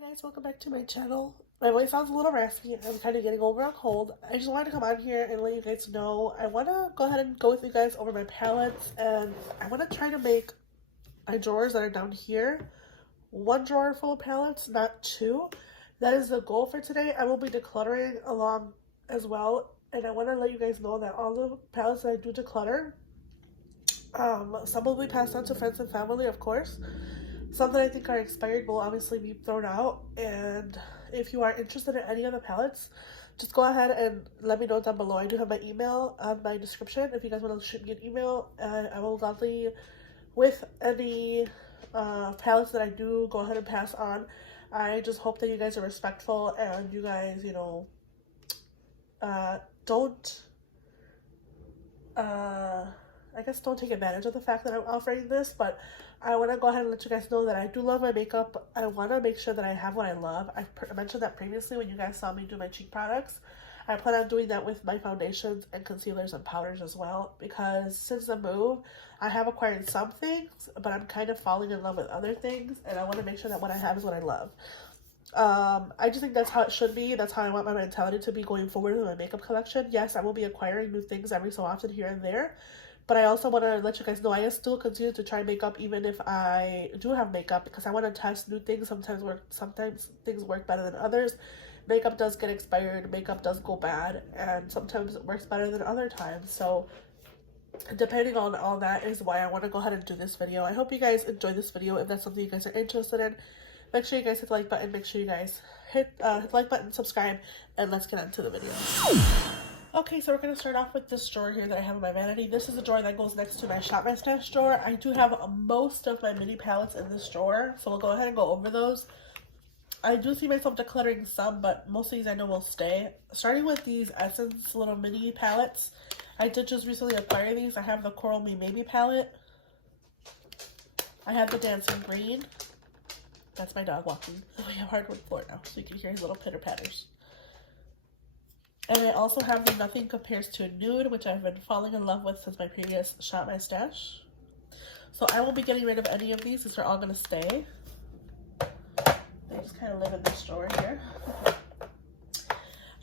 Hi guys, welcome back to my channel. My voice sounds a little raspy. I'm kind of getting over a cold. I just wanted to come on here and let you guys know I want to go ahead and go with you guys over my palettes, and I want to try to make my drawers that are down here one drawer full of palettes, not two. That is the goal for today. I will be decluttering along as well, and I want to let you guys know that all the palettes that I do declutter, some will be passed on to friends and family, of course. Some that I think are expired will obviously be thrown out, and if you are interested in any of the palettes, just go ahead and let me know down below. I do have my email on my description if you guys want to shoot me an email, and I will gladly, with any palettes that I do go ahead and pass on. I just hope that you guys are respectful and you guys, don't I guess don't take advantage of the fact that I'm offering this, but I want to go ahead and let you guys know that I do love my makeup. I want to make sure that I have what I love. I mentioned that previously when you guys saw me do my cheek products. I plan on doing that with my foundations and concealers and powders as well, because since the move, I have acquired some things, but I'm kind of falling in love with other things, and I want to make sure that what I have is what I love. I just think that's how it should be. That's how I want my mentality to be going forward with my makeup collection. Yes, I will be acquiring new things every so often here and there, but I also want to let you guys know I still continue to try makeup even if I do have makeup, because I want to test new things. Sometimes things work better than others. Makeup does get expired, makeup does go bad, and sometimes it works better than other times. So depending on all that is why I want to go ahead and do this video. I hope you guys enjoy this video. If that's something you guys are interested in, make sure you guys hit the like button. Make sure you guys hit the like button, subscribe, and let's get into the video. Okay, so we're going to start off with this drawer here that I have in my vanity. This is the drawer that goes next to my Shop My Stash drawer. I do have most of my mini palettes in this drawer, so we'll go ahead and go over those. I do see myself decluttering some, but most of these I know will stay. Starting with these Essence little mini palettes. I did just recently acquire these. I have the Coral Me Maybe palette. I have the Dancing Green. That's my dog walking. We have hardwood floor now, so you can hear his little pitter patters. And I also have the Nothing Compares to a Nude, which I've been falling in love with since my previous Shop My Stash. So I won't be getting rid of any of these. These are all going to stay. They just kind of live in this drawer here.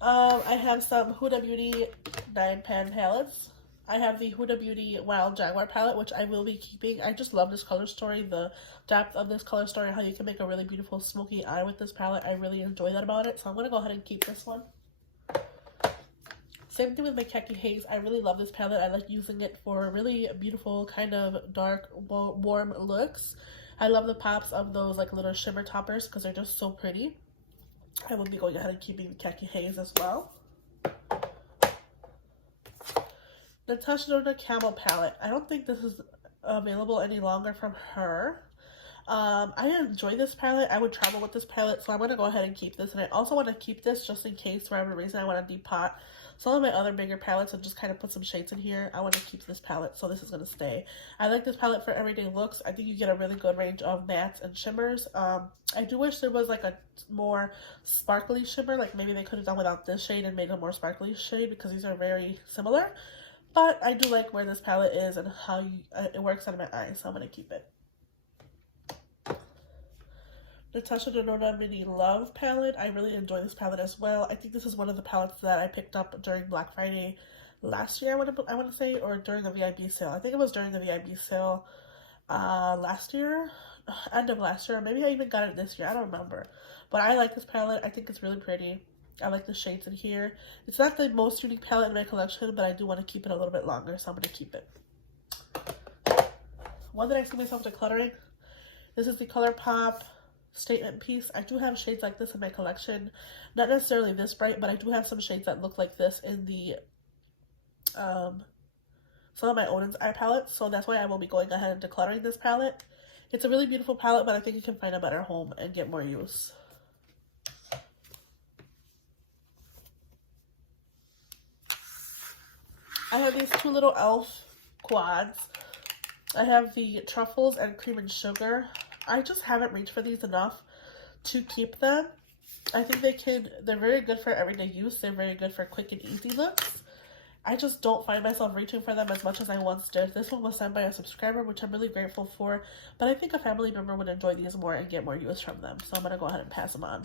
I have some Huda Beauty 9-pan palettes. I have the Huda Beauty Wild Jaguar palette, which I will be keeping. I just love this color story, the depth of this color story, how you can make a really beautiful smoky eye with this palette. I really enjoy that about it, so I'm going to go ahead and keep this one. Same thing with my Khaki Haze. I really love this palette. I like using it for really beautiful, kind of dark, warm looks. I love the pops of those like little shimmer toppers because they're just so pretty. I will be going ahead and keeping the Khaki Haze as well. Natasha Denona Camel palette. I don't think this is available any longer from her. I enjoy this palette. I would travel with this palette, so I'm going to go ahead and keep this. And I also want to keep this just in case for whatever reason I want to depot some of my other bigger palettes and just kind of put some shades in here. I want to keep this palette, so this is going to stay. I like this palette for everyday looks. I think you get a really good range of mattes and shimmers. I do wish there was like a more sparkly shimmer. Like maybe they could have done without this shade and made a more sparkly shade, because these are very similar. But I do like where this palette is and how it works on my eyes, so I'm going to keep it. Natasha Denona Mini Love palette. I really enjoy this palette as well. I think this is one of the palettes that I picked up during Black Friday last year, I want to say, or during the VIB sale. I think it was during the VIB sale last year, end of last year, or maybe I even got it this year. I don't remember. But I like this palette. I think it's really pretty. I like the shades in here. It's not the most unique palette in my collection, but I do want to keep it a little bit longer, so I'm going to keep it. One that I see myself decluttering. This is the ColourPop Statement Piece. I do have shades like this in my collection. Not necessarily this bright, but I do have some shades that look like this in the some of my Odin's eye palettes, so that's why I will be going ahead and decluttering this palette. It's a really beautiful palette, but I think you can find a better home and get more use. I have these two little e.l.f. quads. I have the Truffles and Cream and Sugar. I just haven't reached for these enough to keep them. I think they're very good for everyday use. They're very good for quick and easy looks. I just don't find myself reaching for them as much as I once did. This one was sent by a subscriber, which I'm really grateful for, but I think a family member would enjoy these more and get more use from them, so I'm going to go ahead and pass them on.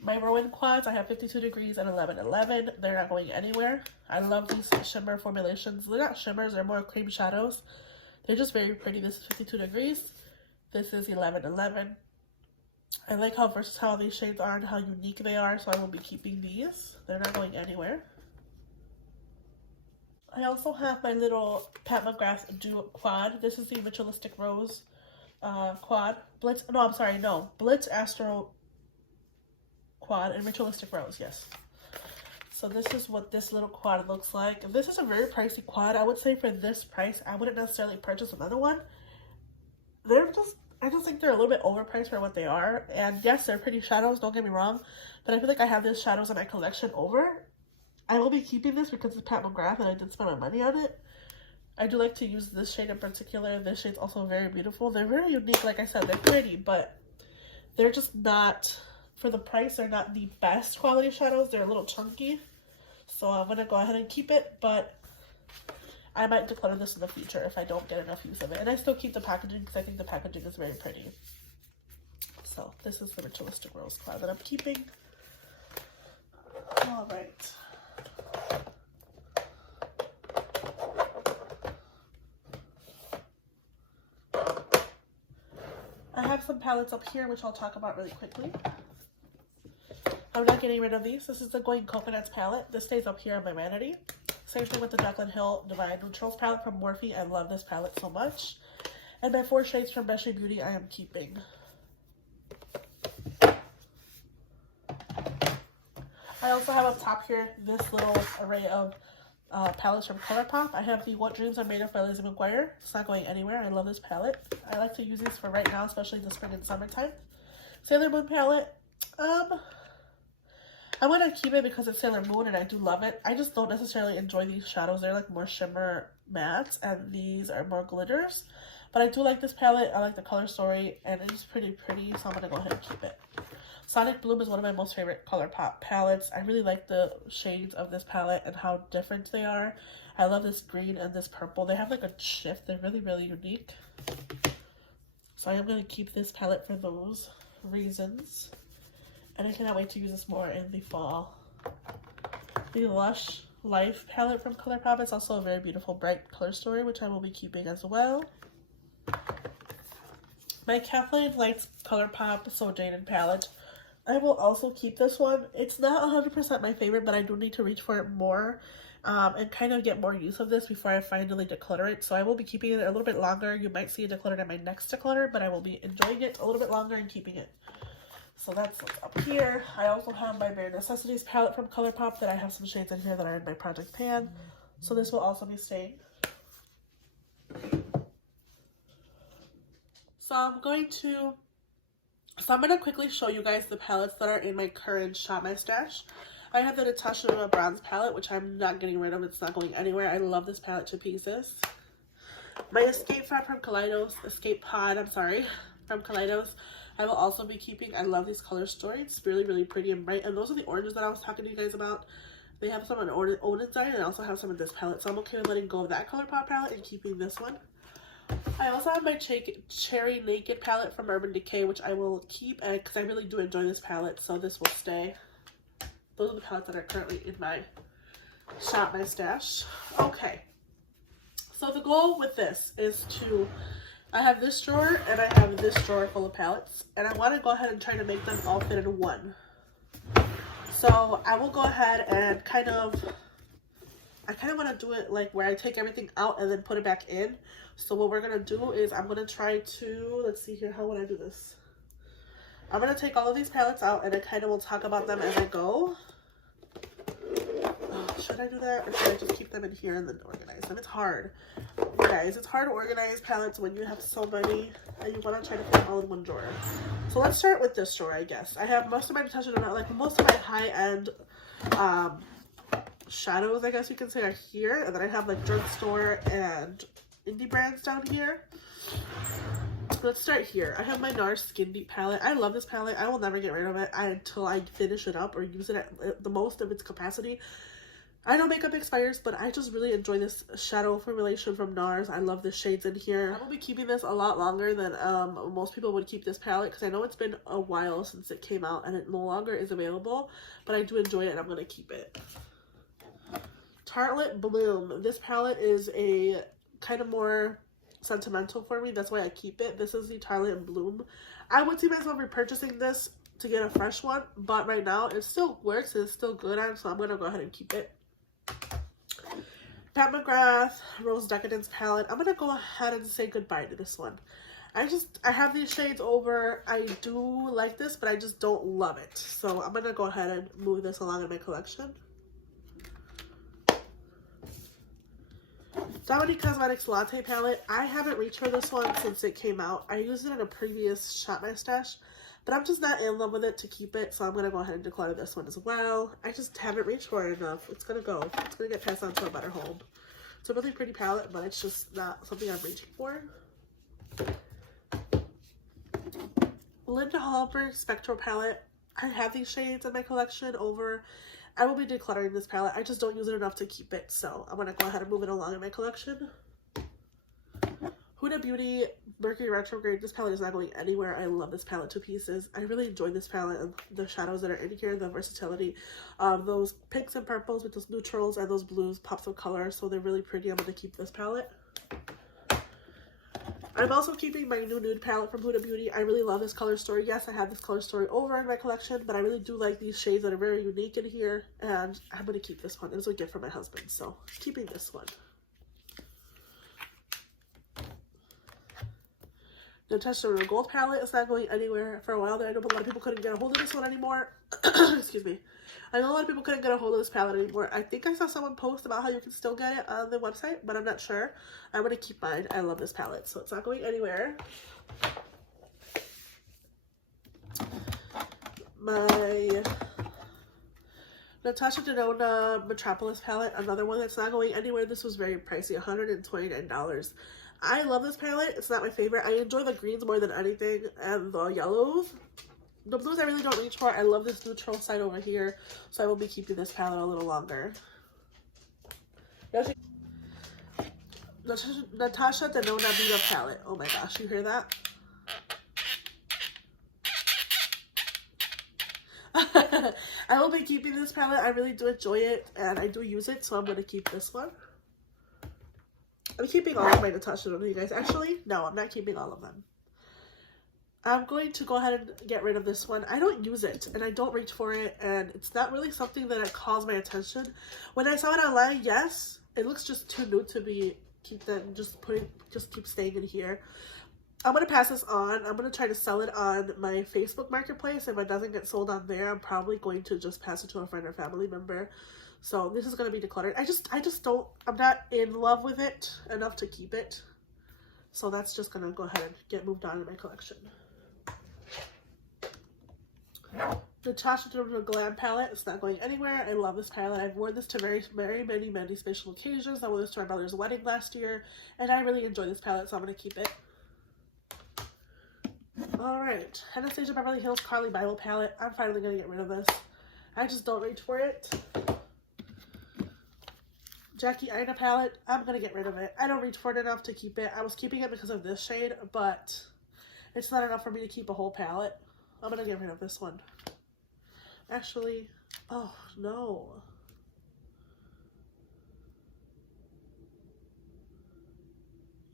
My Rowan quads, I have 52 degrees and 1111. They're not going anywhere. I love these shimmer formulations. They're not shimmers, they're more cream shadows. They're just very pretty. This is 52 degrees. This is 1111. I like how versatile these shades are and how unique they are, so I will be keeping these. They're not going anywhere. I also have my little Pat McGrath Duo Quad. This is the Ritualistic Rose Quad. Blitz Astro Quad and Ritualistic Rose, yes. So this is what this little quad looks like. This is a very pricey quad. I would say for this price, I wouldn't necessarily purchase another one. I just think they're a little bit overpriced for what they are. And yes, they're pretty shadows, don't get me wrong. But I feel like I have these shadows in my collection over. I will be keeping this because it's Pat McGrath and I did spend my money on it. I do like to use this shade in particular. This shade's also very beautiful. They're very unique, like I said, they're pretty, but they're just not, for the price, they're not the best quality shadows. They're a little chunky. So I'm going to go ahead and keep it, but I might declutter this in the future if I don't get enough use of it. And I still keep the packaging because I think the packaging is very pretty. So this is the Ritualistic Rose Cloud that I'm keeping. All right. I have some palettes up here, which I'll talk about really quickly. I'm not getting rid of these. This is the Going Coconuts palette. This stays up here on my vanity. Same thing with the Jaclyn Hill Divine Neutrals palette from Morphe. I love this palette so much. And my 4 shades from Beche Beauty I am keeping. I also have up top here this little array of palettes from ColourPop. I have the What Dreams Are Made Of by Lizzie McGuire. It's not going anywhere. I love this palette. I like to use these for right now, especially in the spring and summertime. Sailor Moon palette. I'm going to keep it because it's Sailor Moon and I do love it. I just don't necessarily enjoy these shadows. They're like more shimmer mattes and these are more glitters. But I do like this palette. I like the color story and it's pretty, so I'm going to go ahead and keep it. Sonic Bloom is one of my most favorite ColourPop palettes. I really like the shades of this palette and how different they are. I love this green and this purple. They have like a shift. They're really unique. So I am going to keep this palette for those reasons. And I cannot wait to use this more in the fall. The Lush Life palette from ColourPop is also a very beautiful bright color story, which I will be keeping as well. My Kathleen Lights ColourPop So Jaded palette. I will also keep this one. It's not 100% my favorite, but I do need to reach for it more and kind of get more use of this before I finally declutter it. So I will be keeping it a little bit longer. You might see it decluttered in my next declutter, but I will be enjoying it a little bit longer and keeping it. So that's up here. I also have my Bare Necessities palette from ColourPop that I have some shades in here that are in my project pan. So this will also be staying. So I'm going to quickly show you guys the palettes that are in my current Shop My Stash. I have the Natasha Bronze palette, which I'm not getting rid of. It's not going anywhere. I love this palette to pieces. My Escape Pod from Kaleidos, from Kaleidos, I will also be keeping. I love these color stories. It's really pretty and bright. And those are the oranges that I was talking to you guys about. They have some in Own Design and I also have some in this palette. So I'm okay with letting go of that ColourPop palette and keeping this one. I also have my Cherry Naked palette from Urban Decay, which I will keep because I really do enjoy this palette. So this will stay. Those are the palettes that are currently in my Shop My Stash. Okay. So the goal with this is to... I have this drawer and I have this drawer full of palettes and I want to go ahead and try to make them all fit in one. So I will go ahead and I kind of want to do it like where I take everything out and then put it back in. So what we're going to do is I'm going to try to, let's see here, how would I do this? I'm going to take all of these palettes out and I kind of will talk about them as I go. Should I do that or should I just keep them in here and then organize them? It's hard. You guys, it's hard to organize palettes when you have so many and you want to try to put them all in one drawer. So let's start with this drawer, I guess. I have most of my Natasha, like most of my high-end shadows, I guess you can say, are here. And then I have like drugstore and indie brands down here. Let's start here. I have my NARS Skin Deep palette. I love this palette. I will never get rid of it until I finish it up or use it at the most of its capacity. I know makeup expires, but I just really enjoy this shadow formulation from NARS. I love the shades in here. I will be keeping this a lot longer than most people would keep this palette, because I know it's been a while since it came out and it no longer is available, but I do enjoy it and I'm going to keep it. Tartelette Bloom. This palette is a kind of more sentimental for me. That's why I keep it. This is the Tartelette Bloom. I would see myself repurchasing this to get a fresh one, but right now it still works. It's still good on, so I'm going to go ahead and keep it. Pat McGrath Rose Decadence palette. I'm gonna go ahead and say goodbye to this one. I have these shades over. I do like this, but I just don't love it. So I'm gonna go ahead and move this along in my collection. Dominique Cosmetics Latte palette. I haven't reached for this one since it came out. I used it in a previous Shop My Stash, but I'm just not in love with it to keep it, so I'm going to go ahead and declare this one as well. I just haven't reached for it enough. It's going to go. It's going to get passed on to a better home. It's a really pretty palette, but it's just not something I'm reaching for. Linda Hallberg Spectral palette. I have these shades in my collection over. I will be decluttering this palette. I just don't use it enough to keep it, so I'm going to go ahead and move it along in my collection. Huda Beauty Mercury Retrograde. This palette is not going anywhere. I love this palette to pieces. I really enjoy this palette and the shadows that are in here, the versatility of those pinks and purples with those neutrals and those blues, pops of color. So they're really pretty. I'm going to keep this palette. I'm also keeping my new nude palette from Huda Beauty. I really love this color story. Yes, I have this color story over in my collection, but I really do like these shades that are very unique in here. And I'm going to keep this one. It was a gift from my husband, so keeping this one. The Natasha Gold palette is not going anywhere for a while there. I know a lot of people couldn't get a hold of this one anymore. Excuse me. I know a lot of people couldn't get a hold of this palette anymore. I think I saw someone post about how you can still get it on the website, but I'm not sure. I'm going to keep mine. I love this palette, so it's not going anywhere. My Natasha Denona Metropolis palette, another one that's not going anywhere. This was very pricey, $129. I love this palette. It's not my favorite. I enjoy the greens more than anything, and the yellows. The blues I really don't reach for. I love this neutral side over here, so I will be keeping this palette a little longer. Natasha Denona Vita palette. Oh my gosh, you hear that? I will be keeping this palette. I really do enjoy it, and I do use it, so I'm going to keep this one. I'm keeping all of my Natasha Denona, you guys. Actually, no, I'm not keeping all of them. I'm going to go ahead and get rid of this one. I don't use it, and I don't reach for it, and it's not really something that calls my attention. When I saw it online, yes, it looks just too nude to be just keep staying in here. I'm going to pass this on. I'm going to try to sell it on my Facebook marketplace. If it doesn't get sold on there, I'm probably going to just pass it to a friend or family member. So this is going to be decluttered. I'm not in love with it enough to keep it. So that's just going to go ahead and get moved on in my collection. The Natasha Denona Glam palette. It's not going anywhere. I love this palette. I've worn this to very many special occasions. I wore this to my brother's wedding last year, and I really enjoy this palette, so I'm going to keep it. Alright, Anastasia Beverly Hills Carly Bible palette. I'm finally going to get rid of this. I just don't reach for it. Jackie Aina palette. I'm going to get rid of it. I don't reach for it enough to keep it. I was keeping it because of this shade, but it's not enough for me to keep a whole palette. I'm going to get rid of this one. Actually, oh no.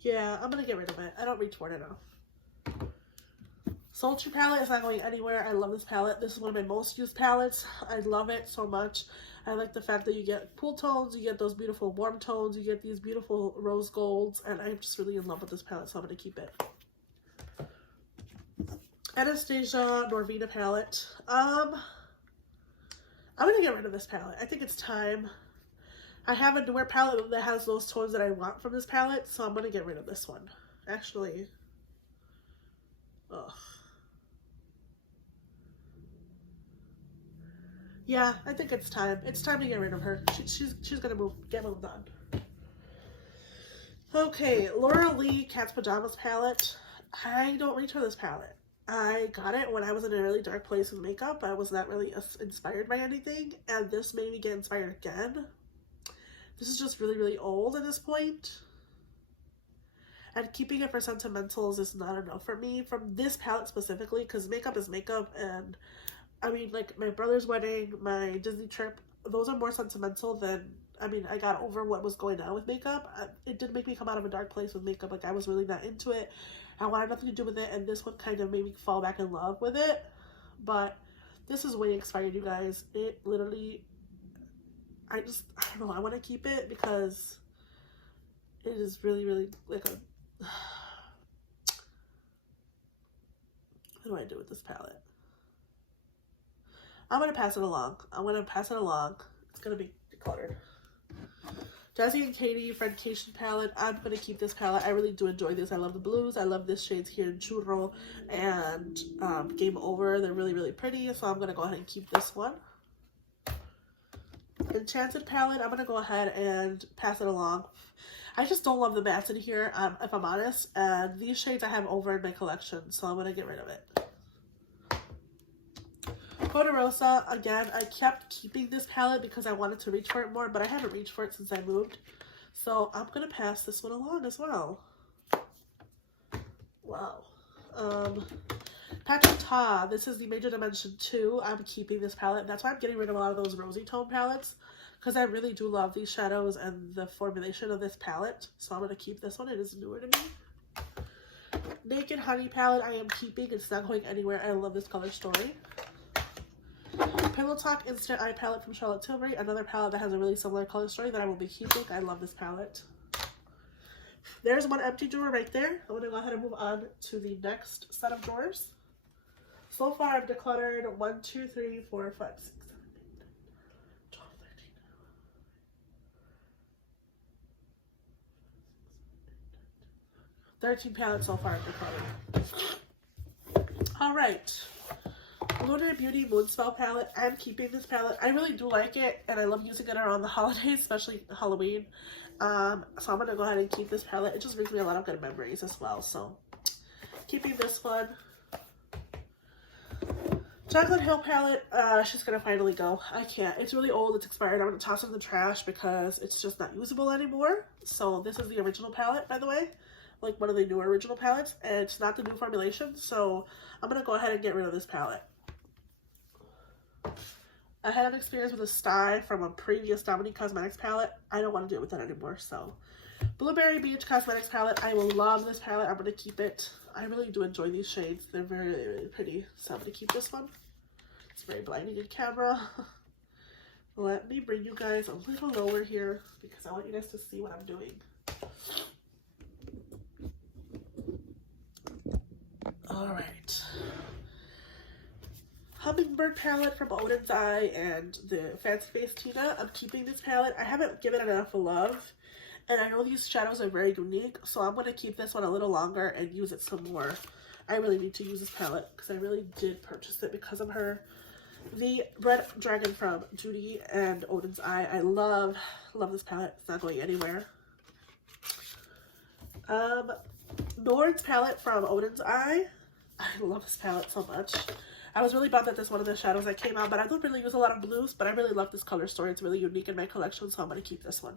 Yeah, I'm going to get rid of it. I don't reach for it enough. Sultry palette is not going anywhere. I love this palette. This is one of my most used palettes. I love it so much. I like the fact that you get cool tones, you get those beautiful warm tones, you get these beautiful rose golds, and I'm just really in love with this palette, so I'm going to keep it. Anastasia Norvina palette. I'm going to get rid of this palette. I think it's time. I have a newer palette that has those tones that I want from this palette, so I'm going to get rid of this one. Actually, ugh. Yeah, I think it's time. It's time to get rid of her. She's gonna get moved on. Okay, Laura Lee Cat's Pajamas palette. I don't reach for this palette. I got it when I was in a really dark place with makeup. I was not really inspired by anything, and this made me get inspired again. This is just really, really old at this point. And keeping it for sentimentals is not enough for me from this palette specifically, because makeup is makeup. And I mean, like my brother's wedding, my Disney trip, those are more sentimental than, I mean, I got over what was going on with makeup. It did make me come out of a dark place with makeup. Like I was really not into it. I wanted nothing to do with it, and this one kind of made me fall back in love with it. But this is way expired, you guys. It literally, I don't know, I want to keep it because it is really, really like a, what do I do with this palette? I'm going to pass it along. I'm going to pass it along. It's going to be decluttered. Jazzy and Katie Friendcation palette. I'm going to keep this palette. I really do enjoy this. I love the blues. I love this shades here in Churro and Game Over. They're really, really pretty. So I'm going to go ahead and keep this one. Enchanted palette. I'm going to go ahead and pass it along. I just don't love the mattes in here, if I'm honest. And these shades I have over in my collection. So I'm going to get rid of it. Rosa, again, I kept keeping this palette because I wanted to reach for it more, but I haven't reached for it since I moved. So I'm going to pass this one along as well. Wow. Patrick Ta, this is the Major Dimension 2. I'm keeping this palette. That's why I'm getting rid of a lot of those rosy tone palettes, because I really do love these shadows and the formulation of this palette. So I'm going to keep this one. It is newer to me. Naked Honey palette I am keeping. It's not going anywhere. I love this color story. Pillow Talk Instant Eye palette from Charlotte Tilbury. Another palette that has a really similar color story that I will be keeping. I love this palette. There's one empty drawer right there. I'm going to go ahead and move on to the next set of drawers. So far, I've decluttered 1, 2, 3, 4, 5, 6, 7, 8, 9, 12, 13 palettes so far I've decluttered. Alright. Lunar Beauty Moonspell palette. I'm keeping this palette. I really do like it, and I love using it around the holidays, especially Halloween. So I'm going to go ahead and keep this palette. It just brings me a lot of good memories as well. So, keeping this one. Chocolate Hill palette. She's going to finally go. I can't. It's really old. It's expired. I'm going to toss it in the trash because it's just not usable anymore. So, this is the original palette, by the way. Like one of the newer original palettes. And it's not the new formulation. So, I'm going to go ahead and get rid of this palette. I had an experience with a sty from a previous Dominique Cosmetics palette. I don't want to deal with that anymore, so. Blueberry Beach Cosmetics palette. I will love this palette. I'm going to keep it. I really do enjoy these shades. They're very, really pretty. So I'm going to keep this one. It's very blinding in camera. Let me bring you guys a little lower here because I want you guys to see what I'm doing. Alright. Hummingbird palette from Odin's Eye and the Fancy Face Tina. I'm keeping this palette. I haven't given it enough love. And I know these shadows are very unique. So I'm going to keep this one a little longer and use it some more. I really need to use this palette because I really did purchase it because of her. The Red Dragon from Judy and Odin's Eye. I love this palette. It's not going anywhere. Nord's palette from Odin's Eye. I love this palette so much. I was really bummed that this one of the shadows that came out, but I don't really use a lot of blues, but I really love this color story. It's really unique in my collection, so I'm going to keep this one.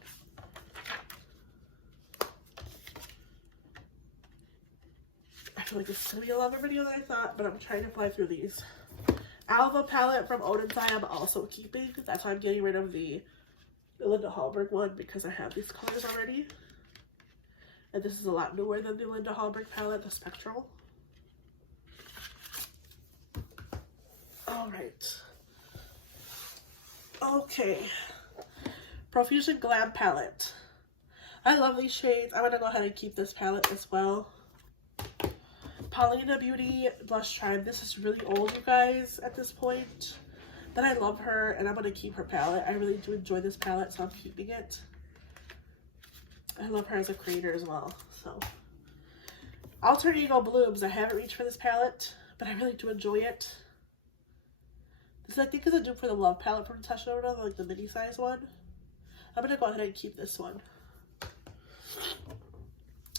I feel like this is going to be a longer video than I thought, but I'm trying to fly through these. Alva palette from Odin's Eye I'm also keeping. That's why I'm getting rid of the Linda Hallberg one because I have these colors already. And this is a lot newer than the Linda Hallberg palette, the Spectral. Alright. Okay. Profusion Glam palette. I love these shades. I'm going to go ahead and keep this palette as well. Paulina Beauty Blush Tribe. This is really old, you guys, at this point. But I love her, and I'm going to keep her palette. I really do enjoy this palette, so I'm keeping it. I love her as a creator as well, so. Alter Ego Blooms. I haven't reached for this palette, but I really do enjoy it. This, I think, is a dupe for the Love palette from Natasha Denona, like the mini size one. I'm going to go ahead and keep this one.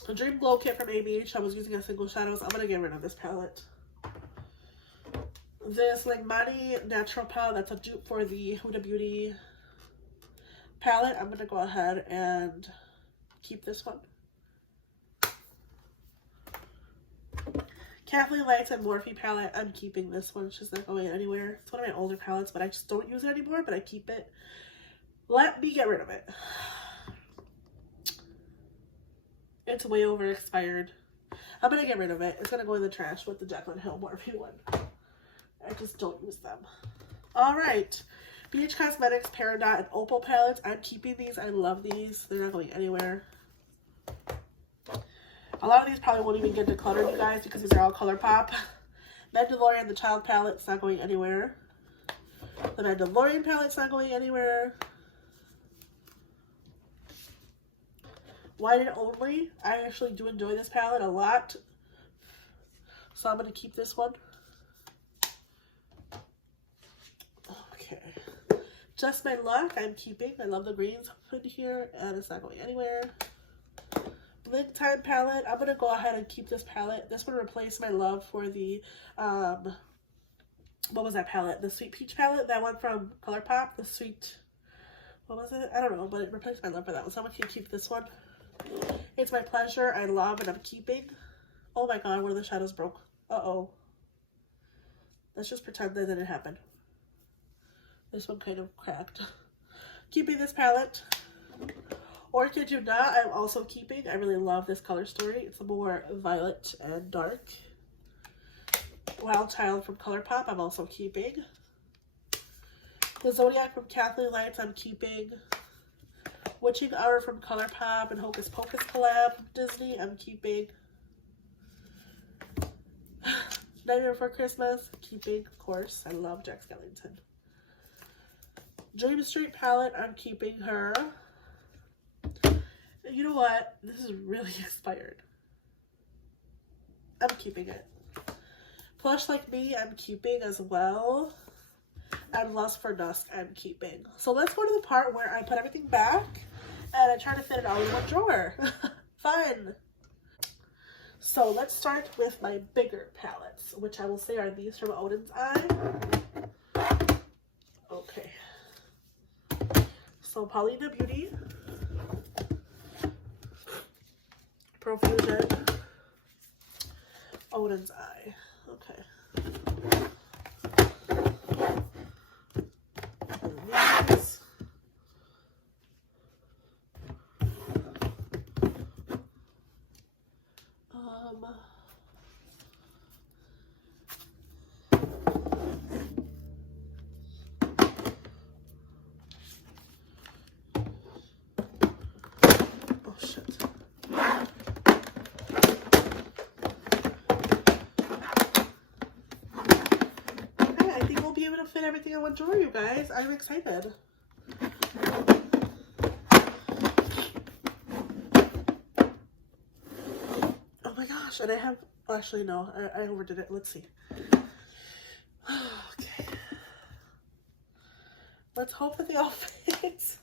A Dream Glow Kit from ABH. I was using as single shadows. I'm going to get rid of this palette. This Langmani Natural palette. That's a dupe for the Huda Beauty palette, I'm going to go ahead and keep this one. Kathleen Lights and Morphe palette, I'm keeping this one. It's just not going anywhere. It's one of my older palettes, but I just don't use it anymore, but I keep it. Let me get rid of it. It's way over expired. I'm going to get rid of it. It's going to go in the trash with the Jaclyn Hill Morphe one. I just don't use them. Alright. BH Cosmetics Peridot and Opal palettes. I'm keeping these. I love these. They're not going anywhere. A lot of these probably won't even get decluttered, you guys, because these are all ColourPop. Mandalorian, the Child palette's not going anywhere. The Mandalorian palette's not going anywhere. White and Only. I actually do enjoy this palette a lot. So I'm going to keep this one. Okay. Just My Luck, I'm keeping. I love the greens put here, and it's not going anywhere. Blink Time palette. I'm going to go ahead and keep this palette. This would replace My Love for the, what was that palette? The Sweet Peach palette. That one from ColourPop. The Sweet, what was it? I don't know, but it replaced My Love for that one. So I'm going to keep this one. It's My Pleasure. I love and I'm keeping. Oh my god, one of the shadows broke. Uh-oh. Let's just pretend that didn't happen. This one kind of cracked. Keeping this palette. Or Kid You Not, I'm also keeping. I really love this color story. It's more violet and dark. Wild Child from ColourPop, I'm also keeping. The Zodiac from Kathleen Lights, I'm keeping. Witching Hour from ColourPop and Hocus Pocus collab from Disney, I'm keeping. Nightmare Before Christmas, keeping, of course. I love Jack Skellington. Dream Street palette, I'm keeping her. You know what? This is really expired. I'm keeping it. Plush Like Me, I'm keeping as well. And Lust for Dusk, I'm keeping. So let's go to the part where I put everything back and I try to fit it all in one drawer. Fun! So let's start with my bigger palettes, which I will say are these from Odin's Eye. Okay. So Paulina Beauty, Profusion, Odin's Eye. Okay. These. Oh shit. Okay, I think we'll be able to fit everything in one drawer, you guys. I'm excited. Oh my gosh, and I have, oh, actually no, I overdid it. Let's see. Okay. Let's hope that they all fit.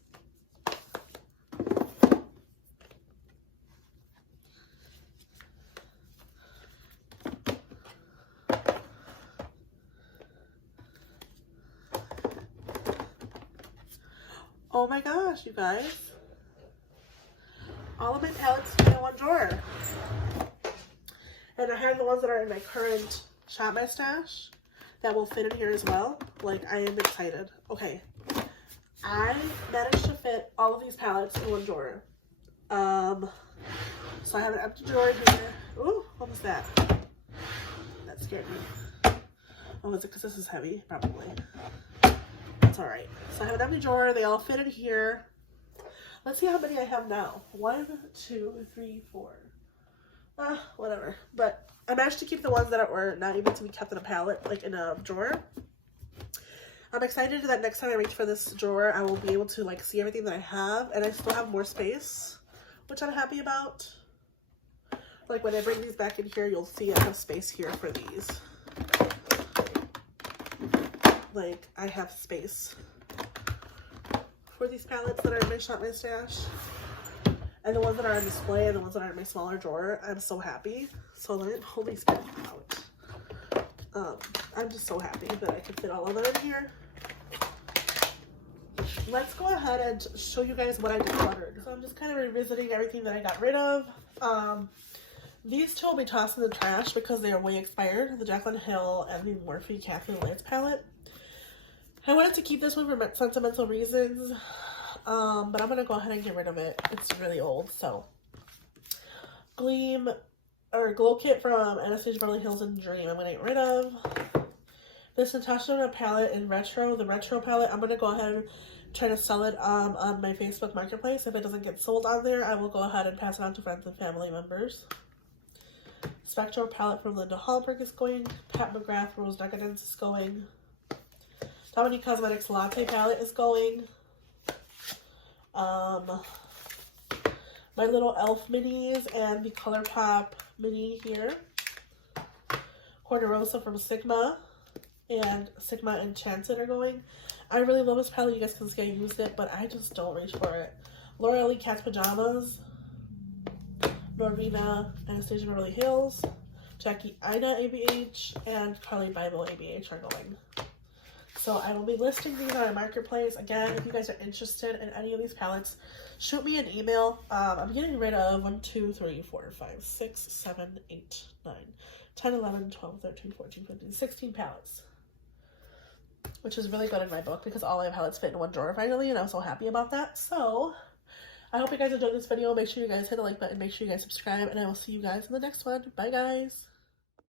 Oh my gosh, you guys. All of my palettes fit in one drawer. And I have the ones that are in my current Shop My Stash that will fit in here as well. Like, I am excited. Okay. I managed to fit all of these palettes in one drawer. So I have an empty drawer here. Ooh, what was that? That scared me. Oh, is it because this is heavy? Probably. It's alright. So I have an empty drawer. They all fit in here. Let's see how many I have now. 1, 2, 3, 4. Whatever. But I managed to keep the ones that were not able to be kept in a palette, like in a drawer. I'm excited that next time I reach for this drawer, I will be able to like see everything that I have, and I still have more space, which I'm happy about. Like when I bring these back in here, you'll see I have space here for these. Like I have space for these palettes that are in my Shop My Stash. And the ones that are on display and the ones that are in my smaller drawer, I'm so happy. So let me pull these back out. I'm just so happy that I can fit all of them in here. let's go ahead and show you guys what I decluttered. So I'm just kind of revisiting everything that I got rid of. These two will be tossed in the trash because they are way expired. The Jaclyn Hill and the Morphe Kathleen Lights palette. I wanted to keep this one for sentimental reasons, but I'm going to go ahead and get rid of it. It's really old, so. Glow Kit from Anastasia Beverly Hills and Dream I'm going to get rid of. This Natasha Denona palette in Retro, the Retro palette, I'm going to go ahead and try to sell it on my Facebook Marketplace. If it doesn't get sold on there, I will go ahead and pass it on to friends and family members. Spectral palette from Linda Hallberg is going. Pat McGrath Rose Decadence is going. Dominique Cosmetics Latte palette is going. My little elf minis and the ColourPop mini here. Corderosa from Sigma and Sigma Enchanted are going. I really love this palette. You guys can see I used it, but I just don't reach for it. Laura Lee Cat's Pajamas. Norvina Anastasia Beverly Hills. Jackie Ina ABH and Carly Bible ABH are going. So I will be listing these on my marketplace. Again, if you guys are interested in any of these palettes, shoot me an email. I'm getting rid of 1, 2, 3, 4, 5, 6, 7, 8, 9, 10, 11, 12, 13, 14, 15, 16 palettes. Which is really good in my book because all my palettes fit in one drawer finally, and I'm so happy about that. So I hope you guys enjoyed this video. Make sure you guys hit the like button. Make sure you guys subscribe, and I will see you guys in the next one. Bye, guys.